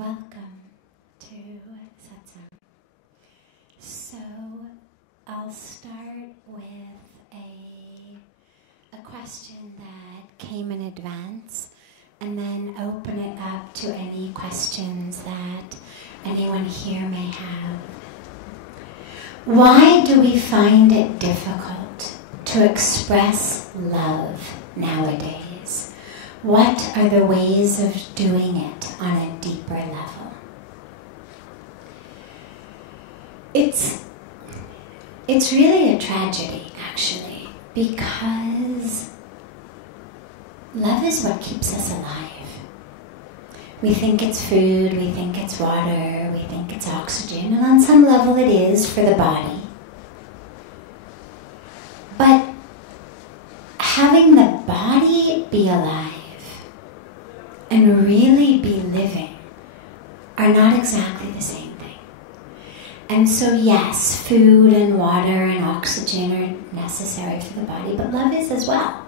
Welcome to Satsang. So I'll start with a question that came in advance and then open it up to any questions that anyone here may have. Why do we find it difficult to express love nowadays? What are the ways of doing it on a deeper level? It's really a tragedy, actually, because love is what keeps us alive. We think it's food, we think it's water, we think it's oxygen, and on some level it is for the body. But having the body be alive and really be living are not exactly the same thing. And so yes, food and water and oxygen are necessary for the body, but love is as well,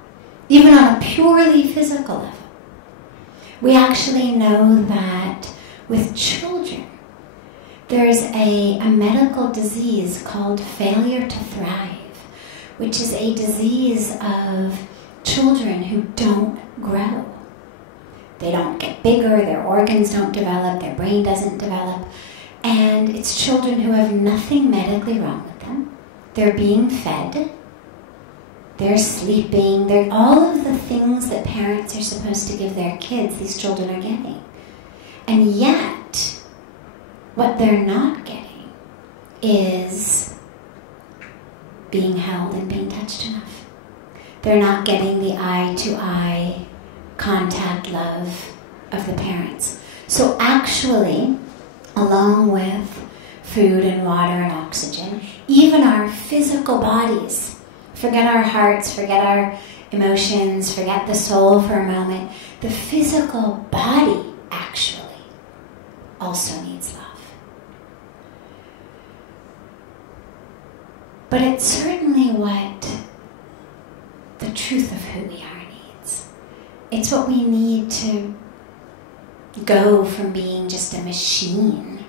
even on a purely physical level. We actually know that with children, there's a medical disease called failure to thrive, which is a disease of children who don't grow. They don't get bigger, their organs don't develop, their brain doesn't develop, and it's children who have nothing medically wrong with them. They're being fed, they're sleeping, they're all of the things that parents are supposed to give their kids, these children are getting. And yet, what they're not getting is being held and being touched enough. They're not getting the eye-to-eye contact love of the parents. So actually, along with food and water and oxygen, even our physical bodies, forget our hearts, forget our emotions, forget the soul for a moment, the physical body actually also needs love. But it's certainly what the truth of who we are needs. It's what we need to go from being just a machine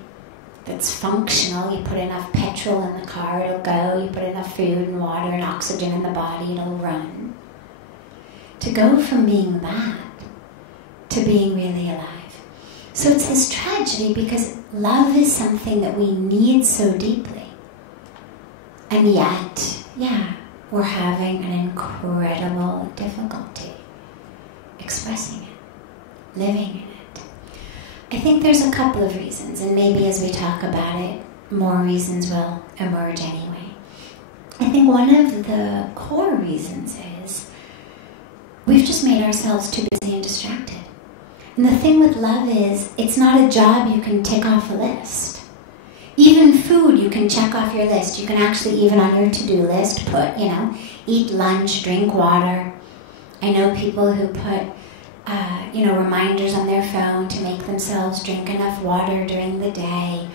that's functional. You put enough petrol in the car, it'll go. You put enough food and water and oxygen in the body, it'll run. To go from being that to being really alive. So it's this tragedy because love is something that we need so deeply. And yet, we're having an incredible difficulty expressing it, living in it. I think there's a couple of reasons, and maybe as we talk about it, more reasons will emerge anyway. I think one of the core reasons is we've just made ourselves too busy and distracted. And the thing with love is, it's not a job you can tick off a list. Even food you can check off your list. You can actually, even on your to-do list, put, eat lunch, drink water. I know people who put reminders on their phone to make themselves drink enough water during the day.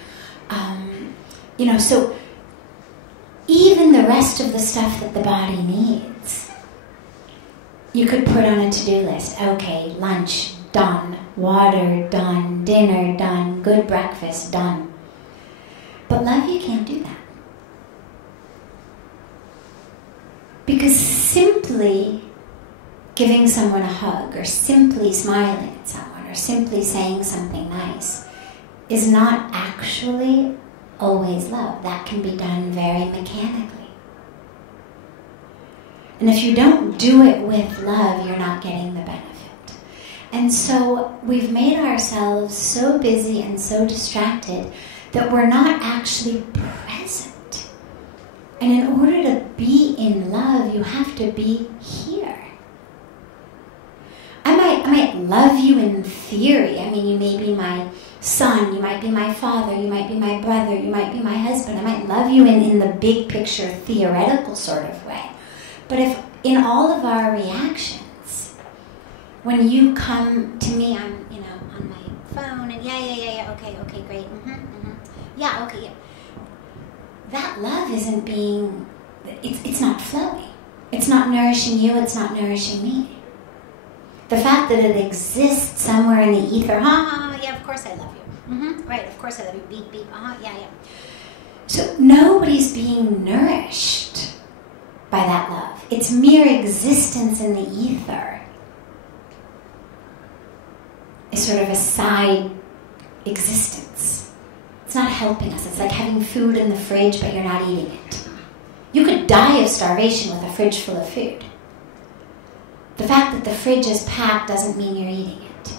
So even the rest of the stuff that the body needs, you could put on a to-do list. Okay, lunch, done. Water, done. Dinner, done. Good breakfast, done. But love, you can't do that. Because simply giving someone a hug, or simply smiling at someone, or simply saying something nice is not actually always love. That can be done very mechanically. And if you don't do it with love, you're not getting the benefit. And so we've made ourselves so busy and so distracted that we're not actually present. And in order to be in love, you have to be here. I might love you in theory. I mean, you may be my son, you might be my father, you might be my brother, you might be my husband. I might love you in the big picture, theoretical sort of way. But if in all of our reactions, when you come to me, I'm, on my phone, and okay, great, that love isn't being, it's not flowing. It's not nourishing you, it's not nourishing me. The fact that it exists somewhere in the ether, of course I love you. Right, of course I love you. Beep, beep. Yeah. So nobody's being nourished by that love. It's mere existence in the ether. It's sort of a side existence. It's not helping us. It's like having food in the fridge, but you're not eating it. You could die of starvation with a fridge full of food. The fact that the fridge is packed doesn't mean you're eating it.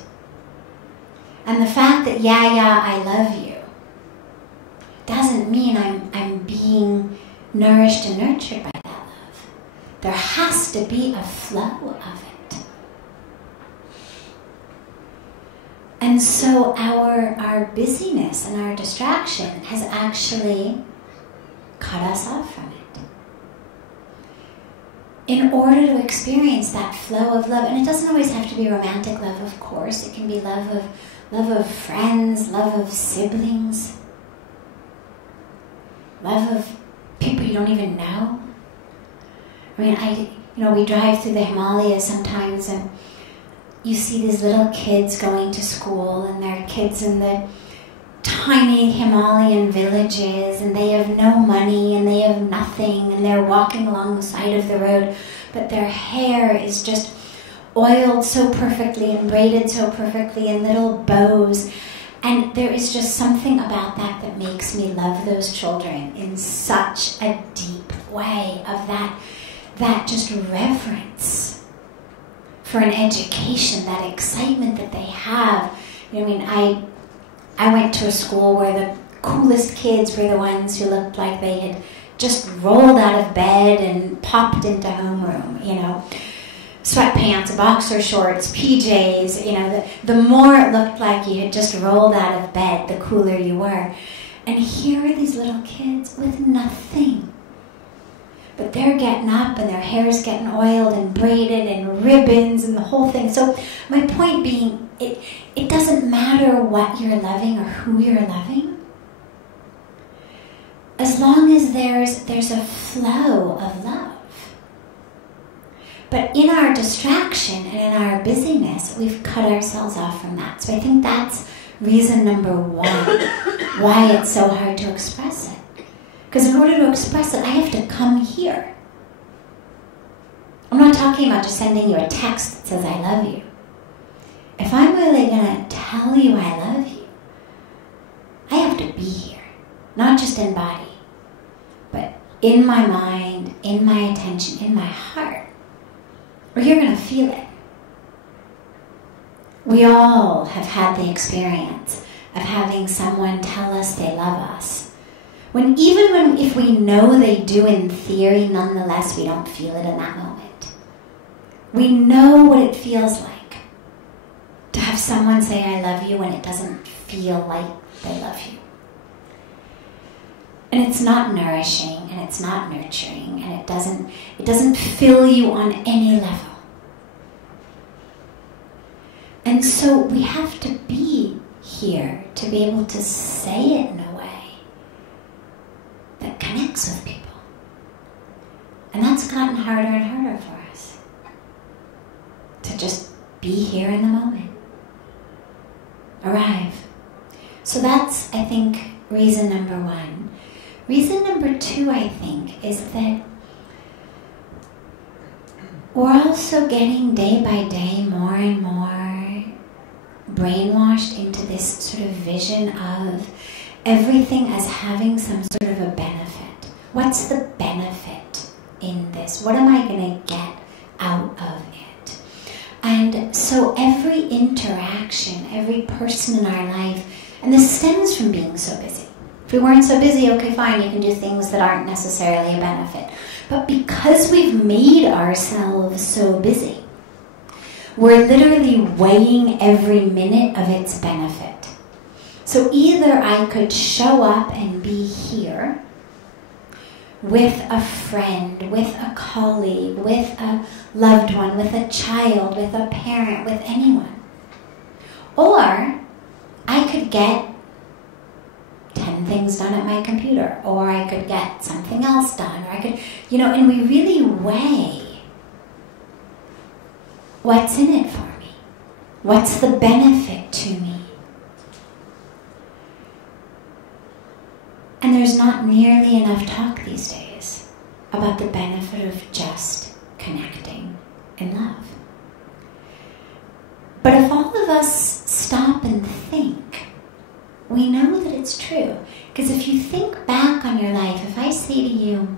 And the fact that, I love you, doesn't mean I'm being nourished and nurtured by that love. There has to be a flow of it. And so our busyness and our distraction has actually cut us off from it. In order to experience that flow of love, and it doesn't always have to be romantic love, of course. It can be love of friends, love of siblings, love of people you don't even know. I mean, we drive through the Himalayas sometimes, and you see these little kids going to school, and they're kids in the tiny Himalayan villages, and they have no money, and they have nothing, and they're walking along the side of the road, but their hair is just oiled so perfectly and braided so perfectly in little bows. And there is just something about that makes me love those children in such a deep way, of that just reverence for an education, that excitement that they have. I went to a school where the coolest kids were the ones who looked like they had just rolled out of bed and popped into homeroom, sweatpants, boxer shorts, PJs, the more it looked like you had just rolled out of bed, the cooler you were. And here are these little kids with nothing. But they're getting up and their hair's getting oiled and braided and ribbons and the whole thing. So my point being, it doesn't matter what you're loving or who you're loving. As long as there's a flow of love. But in our distraction and in our busyness, we've cut ourselves off from that. So I think that's reason number one, why it's so hard to express it. Because in order to express it, I have to come here. I'm not talking about just sending you a text that says, I love you. If I'm really going to tell you I love you, I have to be here. Not just in body, but in my mind, in my attention, in my heart. Or you're going to feel it. We all have had the experience of having someone tell us they love us. If we know they do in theory, nonetheless, we don't feel it in that moment. We know what it feels like to have someone say, I love you, when it doesn't feel like they love you. And it's not nourishing, and it's not nurturing, and it doesn't fill you on any level. And so we have to be here to be able to say it in a way that connects with people. And that's gotten harder and harder for us. To just be here in the moment. Arrive. So that's, I think, reason number one. Reason number two, I think, is that we're also getting day by day more and more brainwashed into this sort of vision of everything as having some sort of a benefit. What's the benefit in this? What am I going to get out of it? And so every interaction, every person in our life, and this stems from being so busy. If we weren't so busy, okay, fine, you can do things that aren't necessarily a benefit. But because we've made ourselves so busy, we're literally weighing every minute of its benefit. So either I could show up and be here with a friend, with a colleague, with a loved one, with a child, with a parent, with anyone. Or I could get 10 things done at my computer, or I could get something else done, or I could, and we really weigh what's in it for me. What's the benefit to me? not nearly enough talk these days about the benefit of just connecting in love. But if all of us stop and think, we know that it's true. Because if you think back on your life, if I say to you,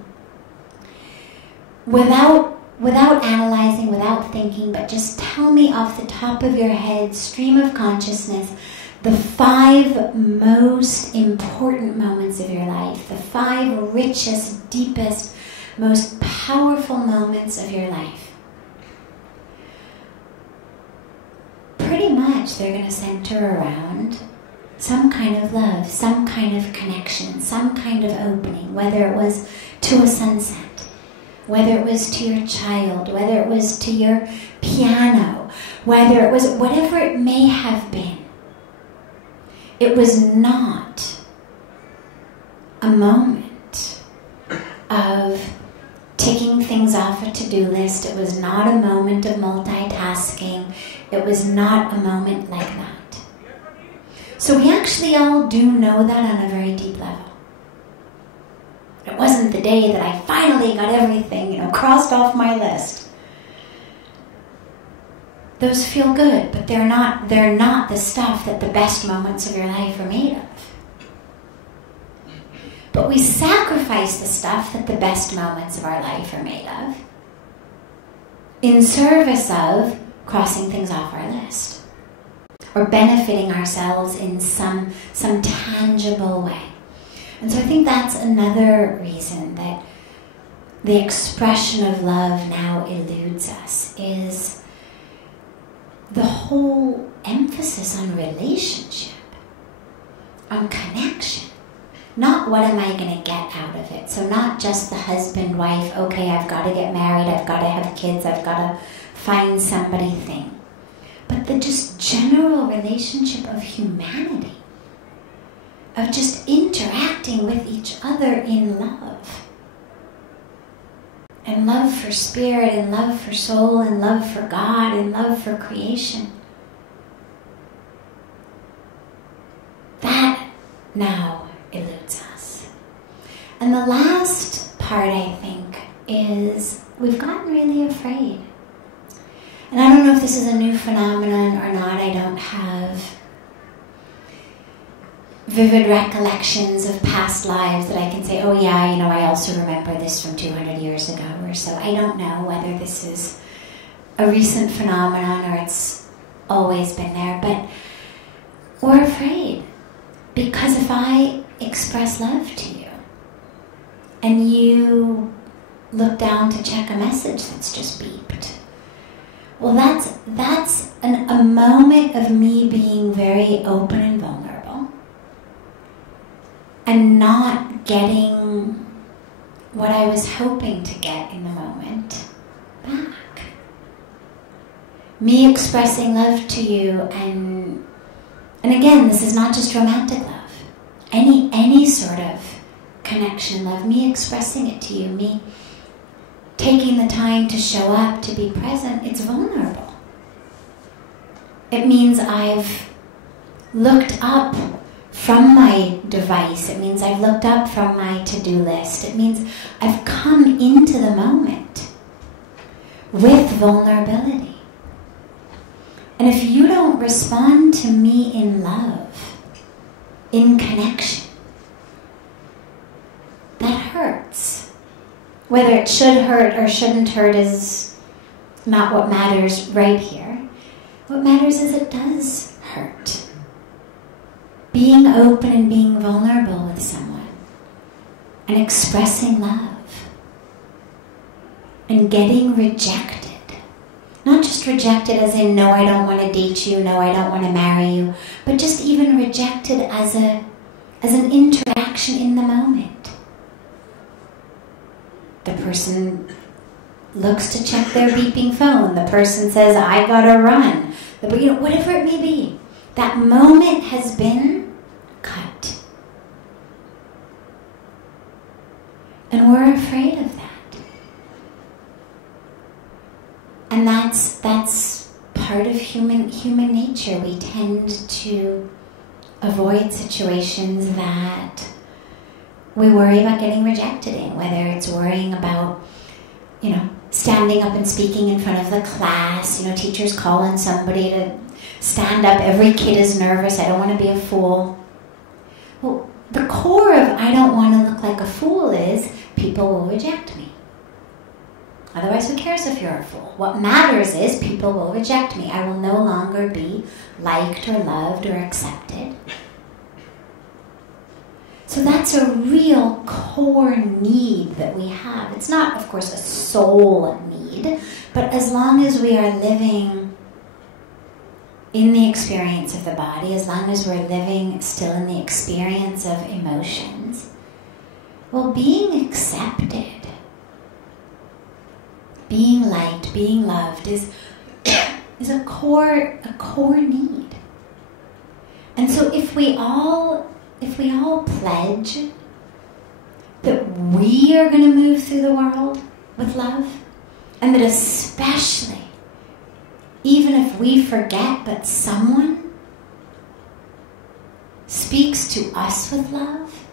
without analyzing, without thinking, but just tell me off the top of your head, stream of consciousness, the 5 most important moments of your life, the 5 richest, deepest, most powerful moments of your life. Pretty much they're going to center around some kind of love, some kind of connection, some kind of opening, whether it was to a sunset, whether it was to your child, whether it was to your piano, whether it was whatever it may have been. It was not a moment of taking things off a to-do list. It was not a moment of multitasking. It was not a moment like that. So we actually all do know that on a very deep level. It wasn't the day that I finally got everything, crossed off my list. Those feel good, but they're not the stuff that the best moments of your life are made of. But we sacrifice the stuff that the best moments of our life are made of in service of crossing things off our list or benefiting ourselves in some tangible way. And so I think that's another reason that the expression of love now eludes us, is the whole emphasis on relationship, on connection. Not what am I going to get out of it. So not just the husband, wife, okay, I've got to get married, I've got to have kids, I've got to find somebody thing. But the just general relationship of humanity, of just interacting with each other in love. And love for spirit, and love for soul, and love for God, and love for creation. That now eludes us. And the last part, I think, is we've gotten really afraid. And I don't know if this is a new phenomenon or not. I don't have vivid recollections of past lives that I can say, oh yeah, I also remember this from 200 years ago or so. I don't know whether this is a recent phenomenon or it's always been there, but we're afraid. Because if I express love to you and you look down to check a message that's just beeped, well, that's a moment of me being very open and vulnerable and not getting what I was hoping to get in the moment back. Me expressing love to you, and again, this is not just romantic love. Any sort of connection love, me expressing it to you, me taking the time to show up, to be present, it's vulnerable. It means I've looked up from my device. It means I've looked up from my to-do list. It means I've come into the moment with vulnerability. And if you don't respond to me in love, in connection, that hurts. Whether it should hurt or shouldn't hurt is not what matters right here. What matters is it does hurt. Being open and being vulnerable with someone and expressing love and getting rejected. Not just rejected as in, no, I don't want to date you, no, I don't want to marry you, but just even rejected as an interaction in the moment. The person looks to check their beeping phone. The person says, I gotta run. Whatever it may be. That moment has been cut. And we're afraid of that. And that's part of human nature. We tend to avoid situations that we worry about getting rejected in, whether it's worrying about, standing up and speaking in front of the class. Teachers call on somebody to stand up. Every kid is nervous. I don't want to be a fool. Well, the core of I don't want to look like a fool is people will reject me. Otherwise, who cares if you're a fool? What matters is people will reject me. I will no longer be liked or loved or accepted. So that's a real core need that we have. It's not, of course, a soul need, but as long as we are living in the experience of the body, as long as we're living still in the experience of emotions, well, being accepted, being liked, being loved is a core need. And so if we all pledge that we are going to move through the world with love, and that especially, even if we forget, but someone speaks to us with love,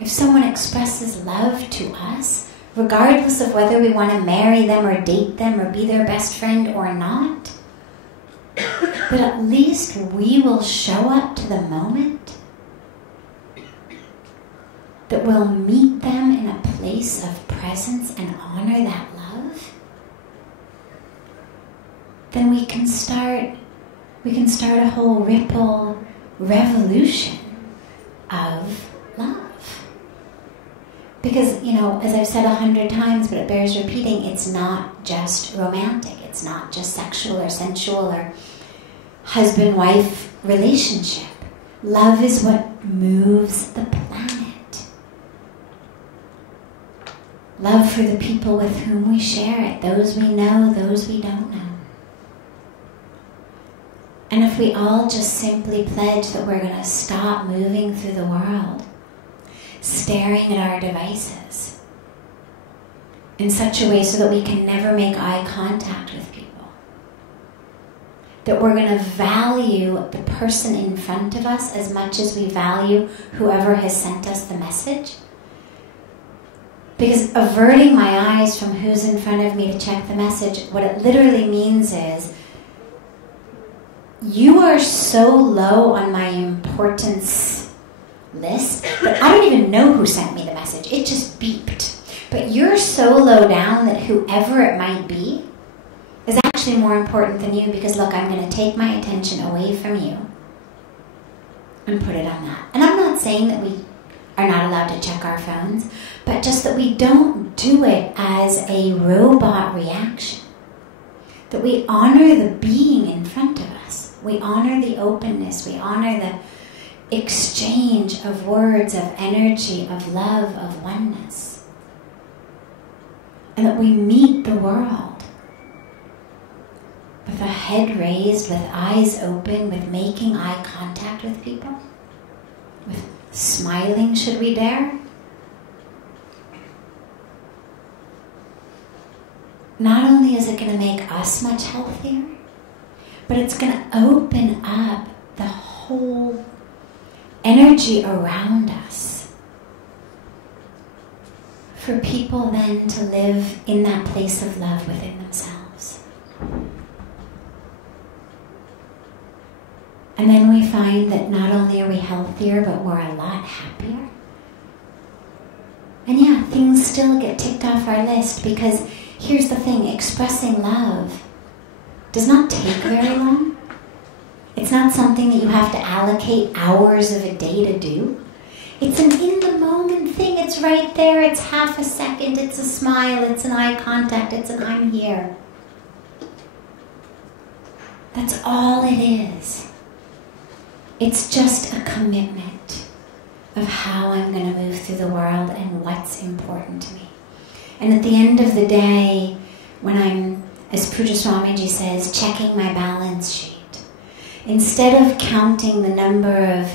if someone expresses love to us, regardless of whether we want to marry them or date them or be their best friend or not, but at least we will show up to the moment that we'll meet them in a place of presence and honor that love, then we can start a whole ripple revolution of love. Because, as I've said 100 times, but it bears repeating, it's not just romantic. It's not just sexual or sensual or husband-wife relationship. Love is what moves the planet. Love for the people with whom we share it, those we know, those we don't know. And if we all just simply pledge that we're going to stop moving through the world, staring at our devices in such a way so that we can never make eye contact with people, that we're going to value the person in front of us as much as we value whoever has sent us the message. Because averting my eyes from who's in front of me to check the message, what it literally means is, you are so low on my importance list that I don't even know who sent me the message. It just beeped. But you're so low down that whoever it might be is actually more important than you, because look, I'm going to take my attention away from you and put it on that. And I'm not saying that we are not allowed to check our phones, but just that we don't do it as a robot reaction. That we honor the being in front of us. We honor the openness. We honor the exchange of words, of energy, of love, of oneness. And that we meet the world with a head raised, with eyes open, with making eye contact with people, with smiling should we dare. Not only is it going to make us much healthier, but it's going to open up the whole energy around us for people then to live in that place of love within themselves. And then we find that not only are we healthier, but we're a lot happier. And yeah, things still get ticked off our list, because here's the thing, expressing love does not take very long. It's not something that you have to allocate hours of a day to do. It's an in-the-moment thing. It's right there. It's half a second. It's a smile. It's an eye contact. It's an I'm here. That's all it is. It's just a commitment of how I'm going to move through the world and what's important to me. And at the end of the day, when I'm, as Pujya Swamiji says, checking my balance sheet, instead of counting the number of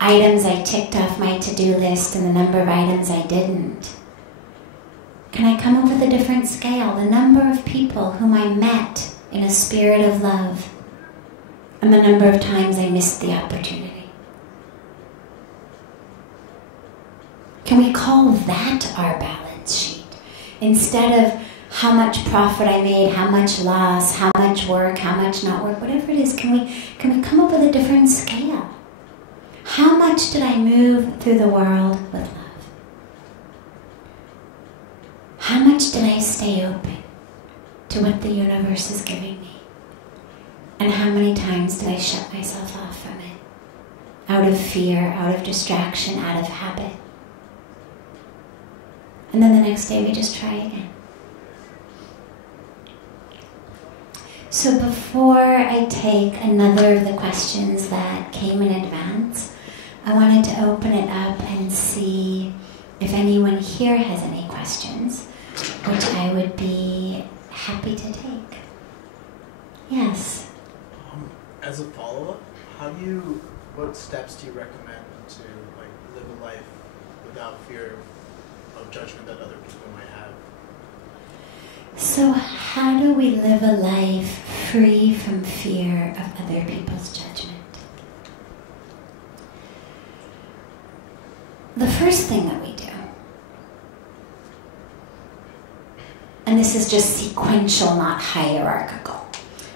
items I ticked off my to-do list and the number of items I didn't, can I come up with a different scale? The number of people whom I met in a spirit of love, and the number of times I missed the opportunity. Can we call that our balance sheet? Instead of how much profit I made, how much loss, how much work, how much not work, whatever it is, can we come up with a different scale? How much did I move through the world with love? How much did I stay open to what the universe is giving me? And how many times did I shut myself off from it? Out of fear, out of distraction, out of habit. And then the next day we just try again. So before I take another of the questions that came in advance, I wanted to open it up and see if anyone here has any questions, which I would be happy to take. Yes? As a follow-up, what steps do you recommend to live a life without fear of judgment that other people might have? So how do we live a life free from fear of other people's judgment? The first thing that we do, and this is just sequential, not hierarchical.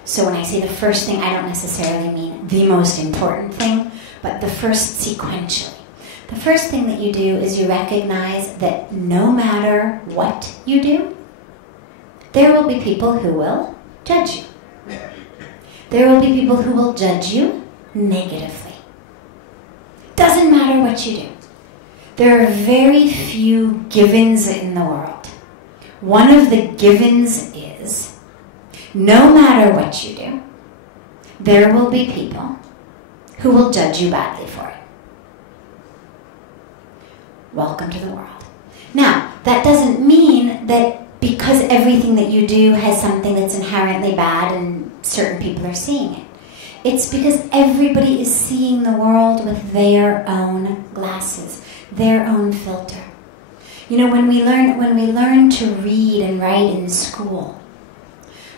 So when I say the first thing, I don't necessarily mean the most important thing, but the first sequentially. The first thing that you do is you recognize that no matter what you do, there will be people who will judge you. There will be people who will judge you negatively. Doesn't matter what you do. There are very few givens in the world. One of the givens is, no matter what you do, there will be people who will judge you badly for it. Welcome to the world. Now, that doesn't mean that because everything that you do has something that's inherently bad and certain people are seeing it. It's because everybody is seeing the world with their own glasses, their own filter. You know, when we learn to read and write in school,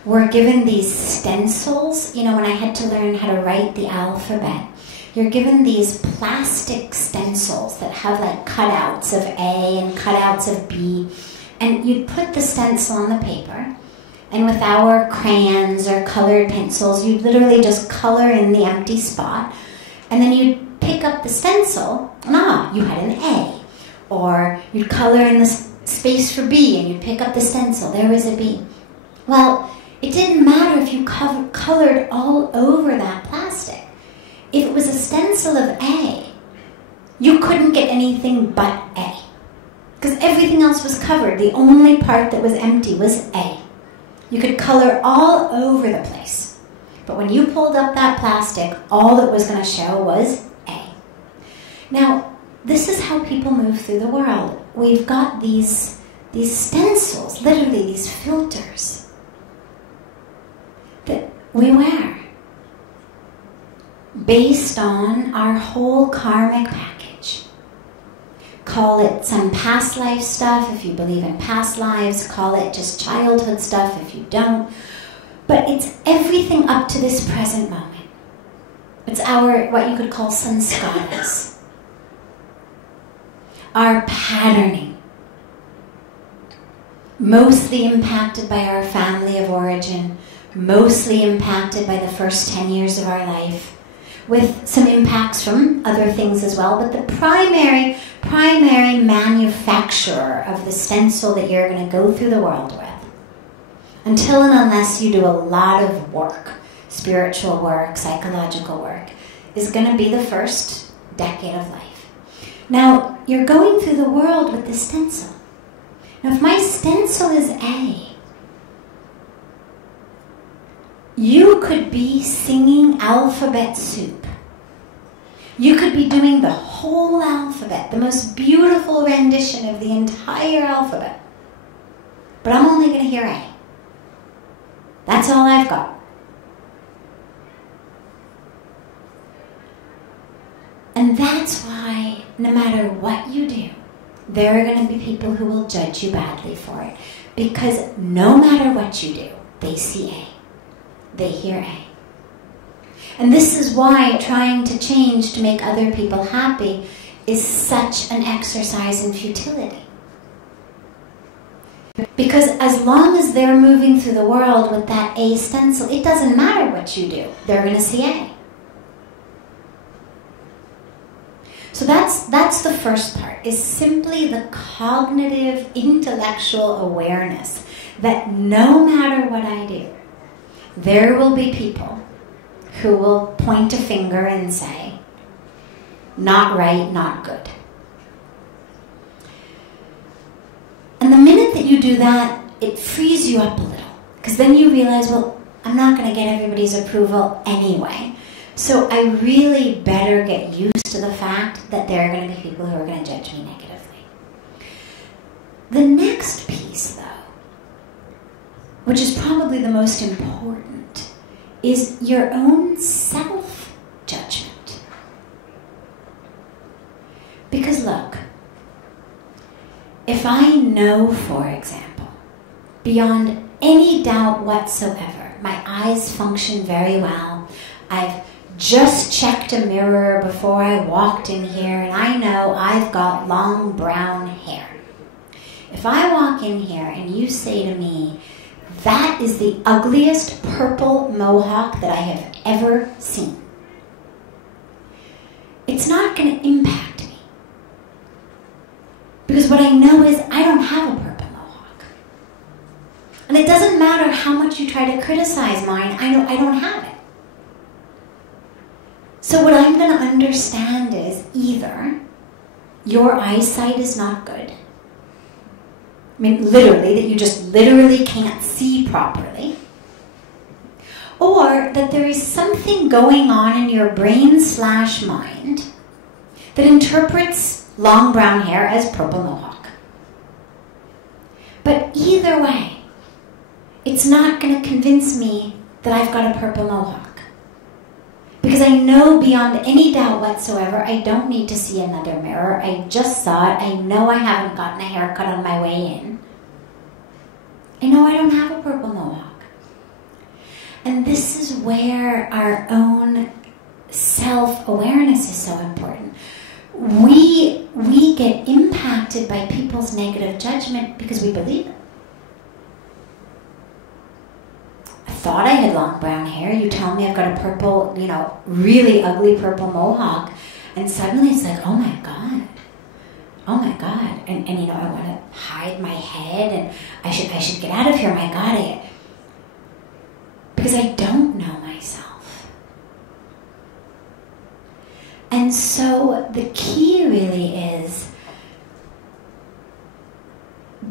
we're given these stencils. You know, when I had to learn how to write the alphabet, you're given these plastic stencils that have like cutouts of A and cutouts of B. And you'd put the stencil on the paper, and with our crayons or colored pencils, you'd literally just color in the empty spot, and then you'd pick up the stencil, and you had an A. Or you'd color in the space for B, and you'd pick up the stencil, there was a B. Well, it didn't matter if you colored all over that plastic. If it was a stencil of A, you couldn't get anything but A. Because everything else was covered. The only part that was empty was A. You could color all over the place. But when you pulled up that plastic, all that was going to show was A. Now, this is how people move through the world. We've got these stencils, literally these filters, that we wear based on our whole karmic package. Call it some past life stuff if you believe in past lives. Call it just childhood stuff if you don't. But it's everything up to this present moment. It's our, what you could call sanskaras. Our patterning. Mostly impacted by our family of origin. Mostly impacted by the first 10 years of our life. With some impacts from other things as well, but the primary manufacturer of the stencil that you're going to go through the world with, until and unless you do a lot of work, spiritual work, psychological work, is going to be the first decade of life. Now, you're going through the world with the stencil. Now, if my stencil is A, you could be singing alphabet soup. You could be doing the whole alphabet, the most beautiful rendition of the entire alphabet. But I'm only going to hear A. That's all I've got. And that's why no matter what you do, there are going to be people who will judge you badly for it. Because no matter what you do, they see A. They hear A. And this is why trying to change to make other people happy is such an exercise in futility. Because as long as they're moving through the world with that A stencil, it doesn't matter what you do. They're going to see A. So that's the first part, is simply the cognitive, intellectual awareness that no matter what I do, there will be people who will point a finger and say, not right, not good. And the minute that you do that, it frees you up a little. Because then you realize, well, I'm not going to get everybody's approval anyway. So I really better get used to the fact that there are going to be people who are going to judge me negatively. The next piece, though, which is probably the most important, is your own self-judgment. Because look, if I know, for example, beyond any doubt whatsoever, my eyes function very well, I've just checked a mirror before I walked in here, and I know I've got long brown hair. If I walk in here and you say to me, that is the ugliest purple mohawk that I have ever seen, it's not going to impact me. Because what I know is I don't have a purple mohawk. And it doesn't matter how much you try to criticize mine, I know I don't have it. So what I'm going to understand is either your eyesight is not good. I mean, literally, that you just literally can't see properly. Or that there is something going on in your brain/mind that interprets long brown hair as purple mohawk. But either way, it's not going to convince me that I've got a purple mohawk. Because I know beyond any doubt whatsoever, I don't need to see another mirror. I just saw it. I know I haven't gotten a haircut on my way in. I know I don't have a purple mohawk. And this is where our own self-awareness is so important. We get impacted by people's negative judgment because we believe it. I thought I had long brown hair. You tell me I've got a purple, really ugly purple mohawk. And suddenly it's like, oh my God. Oh my God. And I want to hide my head and I should get out of here. My God. Because I don't know myself. And so the key really is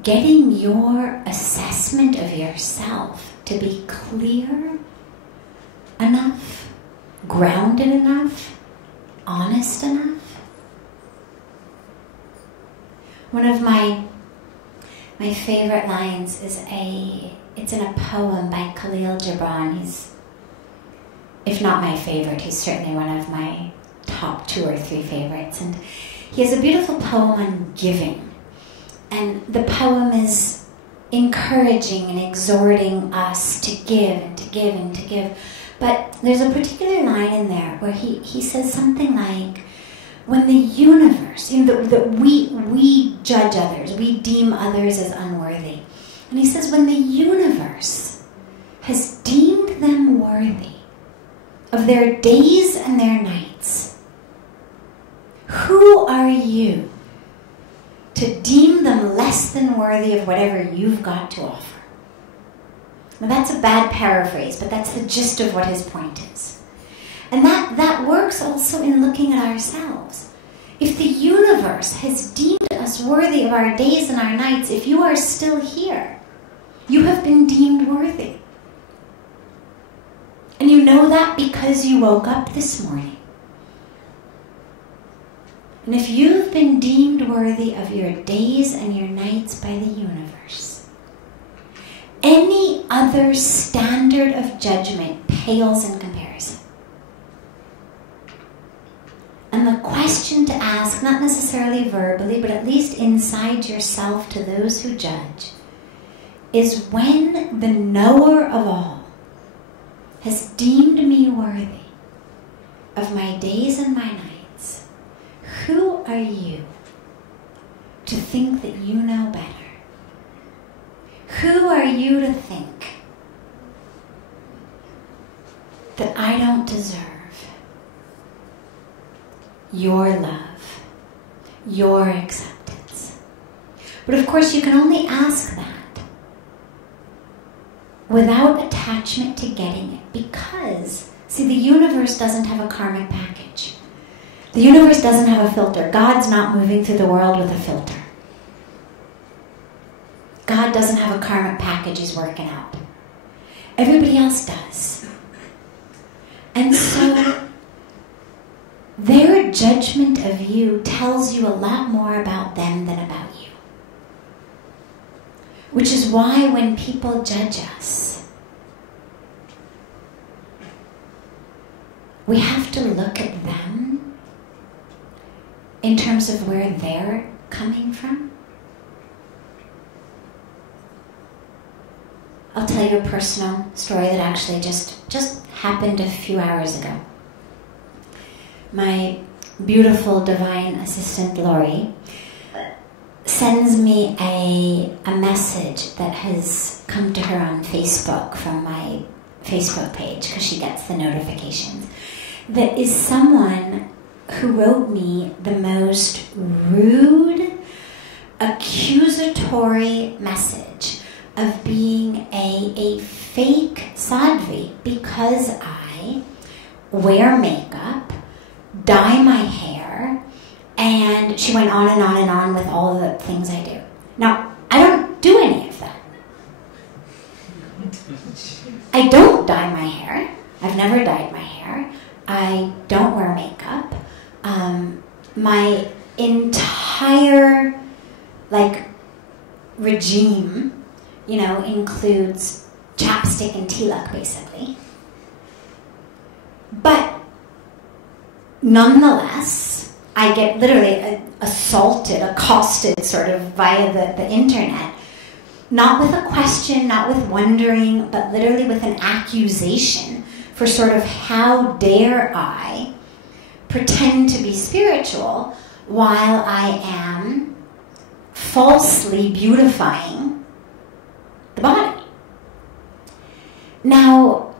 getting your assessment of yourself to be clear enough, grounded enough, honest enough. One of my favorite lines is it's in a poem by Khalil Gibran. He's, if not my favorite, he's certainly one of my top 2 or 3 favorites. And he has a beautiful poem on giving. And the poem is encouraging and exhorting us to give and to give and to give. But there's a particular line in there where he says something like, when the universe, that we judge others, we deem others as unworthy. And he says, when the universe has deemed them worthy of their days and their nights, who are you to deem them less than worthy of whatever you've got to offer? Now that's a bad paraphrase, but that's the gist of what his point is. And that works also in looking at ourselves. If the universe has deemed us worthy of our days and our nights, if you are still here, you have been deemed worthy. And you know that because you woke up this morning. And if you've been deemed worthy of your days and your nights by the universe, any other standard of judgment pales in comparison. And the question to ask, not necessarily verbally, but at least inside yourself to those who judge, is when the knower of all has deemed me worthy of my days and my nights, who are you to think that you know better? Who are you to think that I don't deserve your love, your acceptance? But of course, you can only ask that without attachment to getting it, because, see, the universe doesn't have a karmic package. The universe doesn't have a filter. God's not moving through the world with a filter. God doesn't have a karmic package he's working out. Everybody else does. And so their judgment of you tells you a lot more about them than about you. Which is why when people judge us, we have to look at them in terms of where they're coming from. I'll tell you a personal story that actually just happened a few hours ago. My beautiful divine assistant, Lori, sends me a message that has come to her on Facebook from my Facebook page, because she gets the notifications, that is someone who wrote me the most rude, accusatory message of being a fake Sadhvi because I wear makeup, dye my hair, and she went on and on and on with all the things I do. Now, I don't do any of that. I don't dye my hair. I've never dyed my hair. I don't wear makeup. My entire, regime, includes chapstick and tilak, basically. But nonetheless, I get literally assaulted, accosted sort of via the internet, not with a question, not with wondering, but literally with an accusation for sort of how dare I pretend to be spiritual while I am falsely beautifying the body. Now,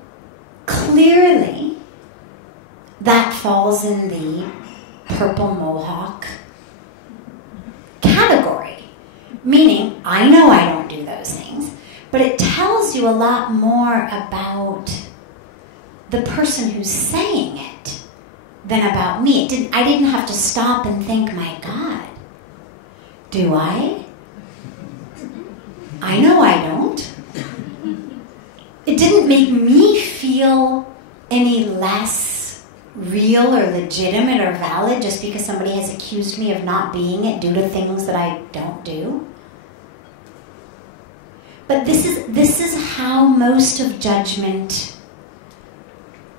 clearly, that falls in the purple mohawk category. Meaning, I know I don't do those things, but it tells you a lot more about the person who's saying it than about me. I didn't have to stop and think, my God, do I? I know I don't. It didn't make me feel any less real or legitimate or valid just because somebody has accused me of not being it due to things that I don't do. But this is how most of judgment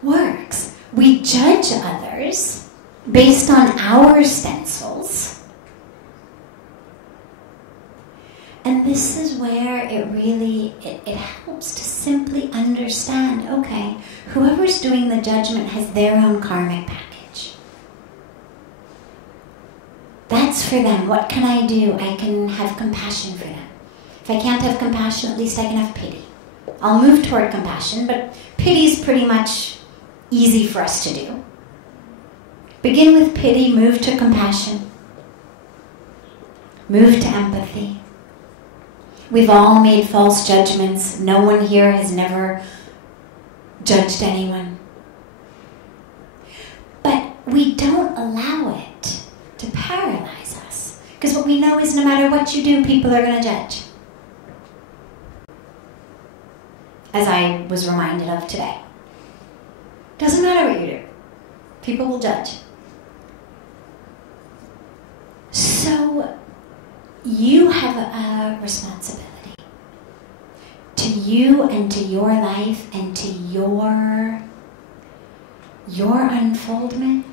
works. We judge others based on our stencils. And this is where it helps to simply understand, okay, whoever's doing the judgment has their own karmic package. That's for them. What can I do? I can have compassion for them. If I can't have compassion, at least I can have pity. I'll move toward compassion, but pity is pretty much easy for us to do. Begin with pity, move to compassion, move to empathy. We've all made false judgments. No one here has never judged anyone. But we don't allow it to paralyze us. Because what we know is no matter what you do, people are going to judge. As I was reminded of today. Doesn't matter what you do. People will judge. So you have a responsibility to you and to your life and to your unfoldment,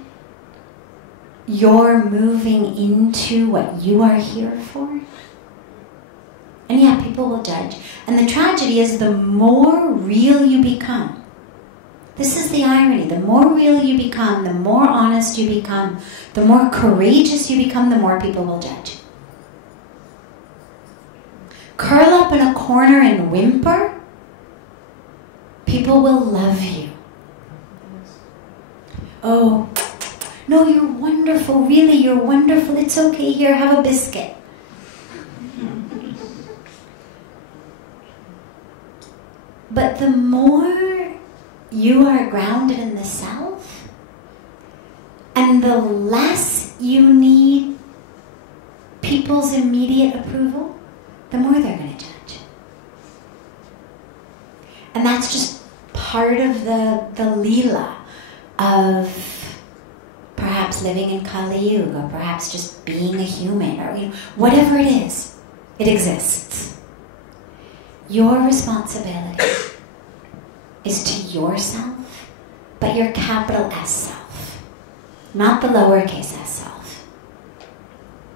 your moving into what you are here for. And yeah, people will judge. And the tragedy is the more real you become, This is the irony. The more real you become, the more honest you become, the more courageous you become, the more people will judge. Curl up in a corner and whimper, people will love you. Oh, no, you're wonderful. Really, you're wonderful. It's okay. Here, have a biscuit. But the more you are grounded in the self, and the less you need people's immediate approval, the more they're going to judge. And that's just part of the leela of perhaps living in Kali Yuga, or perhaps just being a human, or whatever it is, it exists. Your responsibility is to yourself, but your capital S self, not the lowercase s self,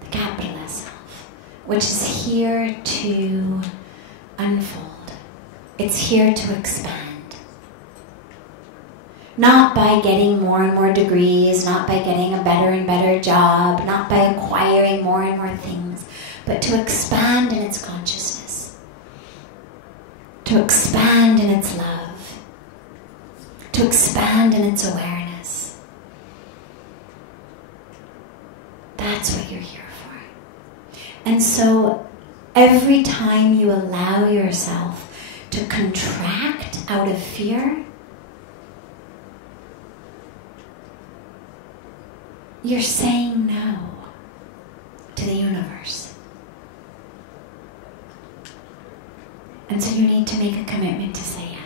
the capital S self, which is here to unfold. It's here to expand. Not by getting more and more degrees, not by getting a better and better job, not by acquiring more and more things, but to expand in its consciousness, to expand in its love, to expand in its awareness. That's what you're here for. And so every time you allow yourself to contract out of fear, you're saying no to the universe. And so you need to make a commitment to say yes.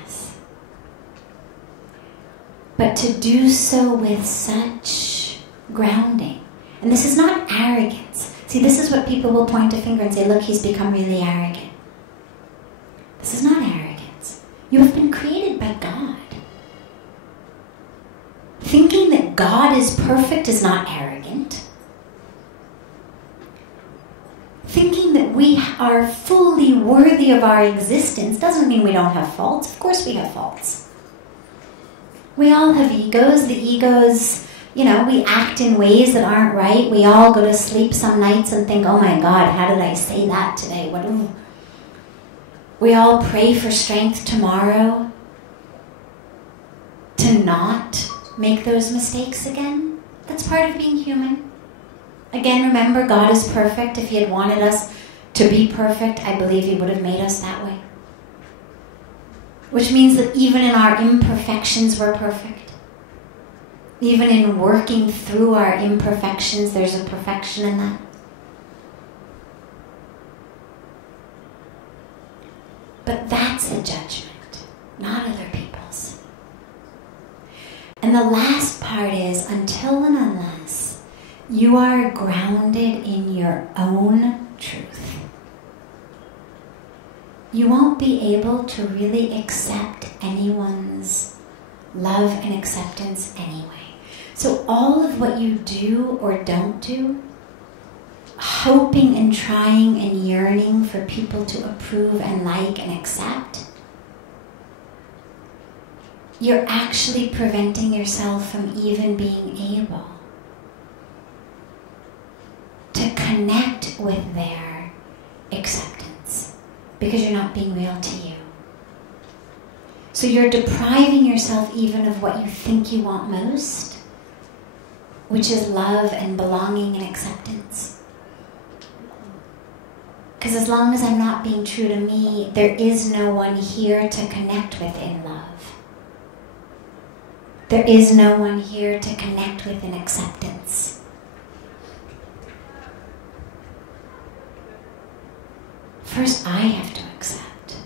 But to do so with such grounding. And this is not arrogance. See, this is what people will point a finger and say, look, he's become really arrogant. This is not arrogance. You have been created by God. Thinking that God is perfect is not arrogant. Thinking that we are fully worthy of our existence doesn't mean we don't have faults. Of course we have faults. We all have egos. The egos, we act in ways that aren't right. We all go to sleep some nights and think, oh my God, how did I say that today? We all pray for strength tomorrow to not make those mistakes again. That's part of being human. Again, remember, God is perfect. If he had wanted us to be perfect, I believe he would have made us that way. Which means that even in our imperfections, we're perfect. Even in working through our imperfections, there's a perfection in that. But that's a judgment, not other people's. And the last part is, until and unless you are grounded in your own truth, you won't be able to really accept anyone's love and acceptance anyway. So all of what you do or don't do, hoping and trying and yearning for people to approve and like and accept, you're actually preventing yourself from even being able to connect with their acceptance, because you're not being real to you. So you're depriving yourself even of what you think you want most, which is love and belonging and acceptance. Because as long as I'm not being true to me, there is no one here to connect with in love. There is no one here to connect with in acceptance. First, I have to accept.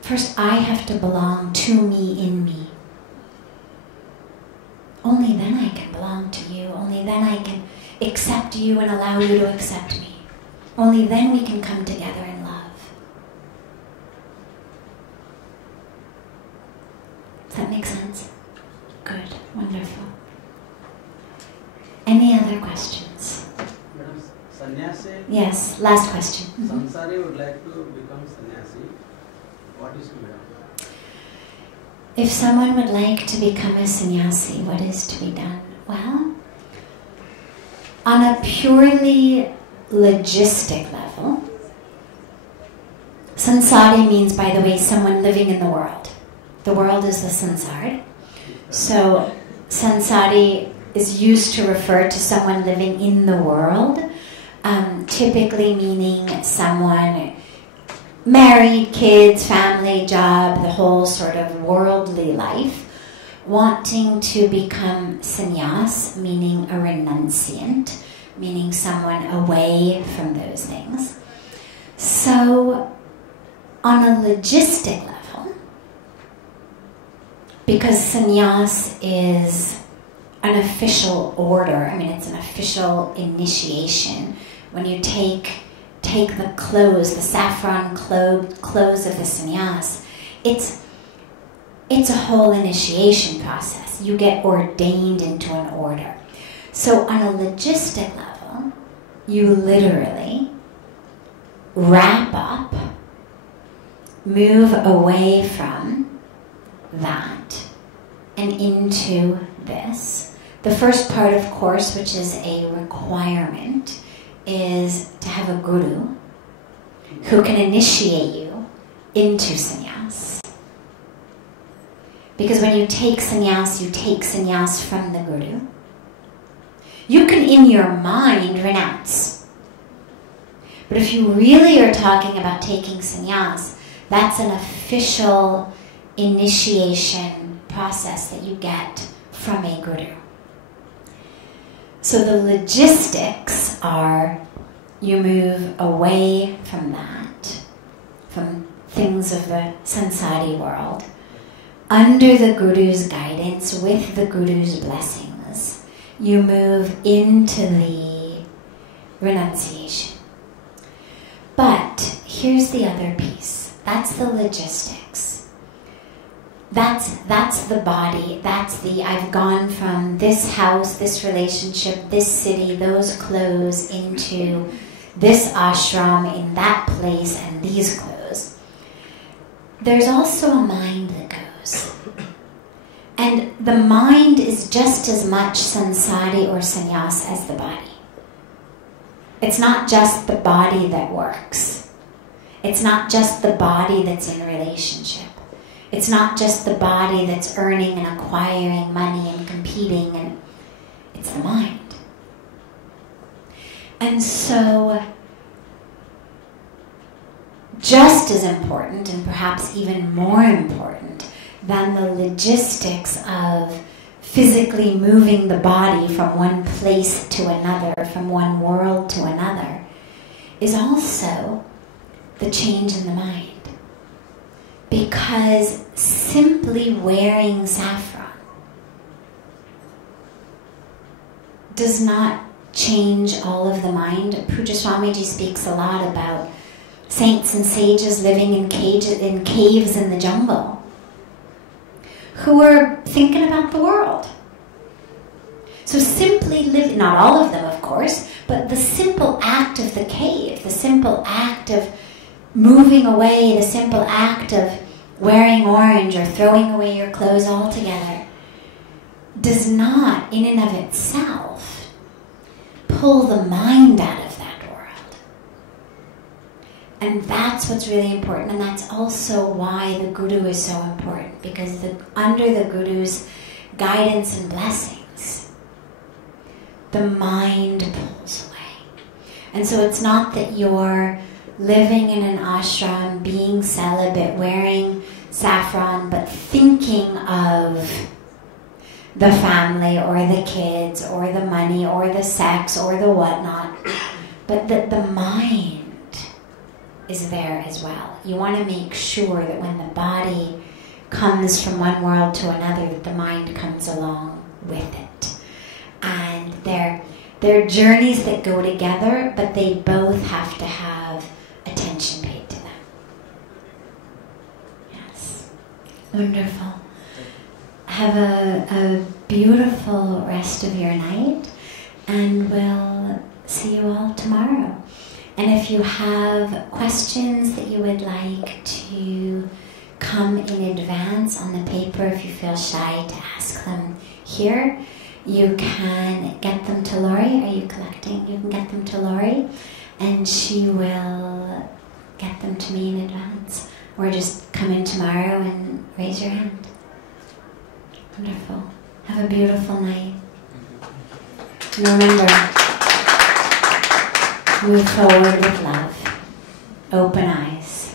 First, I have to belong to me in me. Only then I can belong to you. Only then I can accept you and allow you to accept me. Only then we can come together in love. Does that make sense? Good. Wonderful. Any other questions? Madam, Sanyasi? Yes, last question. Samsari would like to become Sanyasi. What is Madam? if someone would like to become a sannyasi, what is to be done? Well, on a purely logistic level, sansari means, by the way, someone living in the world. The world is the sansar. So sansari is used to refer to someone living in the world, typically meaning someone married, kids, family, job, the whole sort of worldly life, wanting to become sannyas, meaning a renunciant, meaning someone away from those things. So, on a logistic level, because sannyas is an official order, it's an official initiation. When you take the clothes, the saffron clothes of the sannyas, it's a whole initiation process. You get ordained into an order. So on a logistic level, you literally wrap up, move away from that and into this. The first part, of course, which is a requirement, is to have a guru who can initiate you into sannyas. Because when you take sannyas from the guru. You can, in your mind, renounce. But if you really are talking about taking sannyas, that's an official initiation process that you get from a guru. So the logistics are you move away from that, from things of the sansari world, under the guru's guidance, with the guru's blessings. You move into the renunciation. But here's the other piece. That's the logistics. That's the body. That's the I've gone from this house, this relationship, this city, those clothes into this ashram in that place and these clothes. There's also a mind that goes. And the mind is just as much sansari or sannyas as the body. It's not just the body that works. It's not just the body that's in relationship. It's not just the body that's earning and acquiring money and competing, and it's the mind. And so, just as important, and perhaps even more important, than the logistics of physically moving the body from one place to another, from one world to another, is also the change in the mind. Because simply wearing saffron does not change all of the mind. Puja Swamiji speaks a lot about saints and sages living in caves in the jungle who are thinking about the world. So simply live, not all of them of course, but the simple act of the cave, the simple act of moving away, the simple act of wearing orange or throwing away your clothes altogether does not, in and of itself, pull the mind out of that world. And that's what's really important, and that's also why the guru is so important, because under the guru's guidance and blessings, the mind pulls away. And so it's not that you're living in an ashram, being celibate, wearing saffron, but thinking of the family or the kids or the money or the sex or the whatnot, but that the mind is there as well. You want to make sure that when the body comes from one world to another, that the mind comes along with it. And they're journeys that go together, but they both have to have attention paid to them. Yes. Wonderful. Have a beautiful rest of your night, and we'll see you all tomorrow. And if you have questions that you would like to come in advance on the paper if you feel shy to ask them here. You can get them to Lori. Are you collecting? You can get them to Lori, and she will get them to me in advance. Or just come in tomorrow and raise your hand. Wonderful. Have a beautiful night. And remember, move forward with love. Open eyes.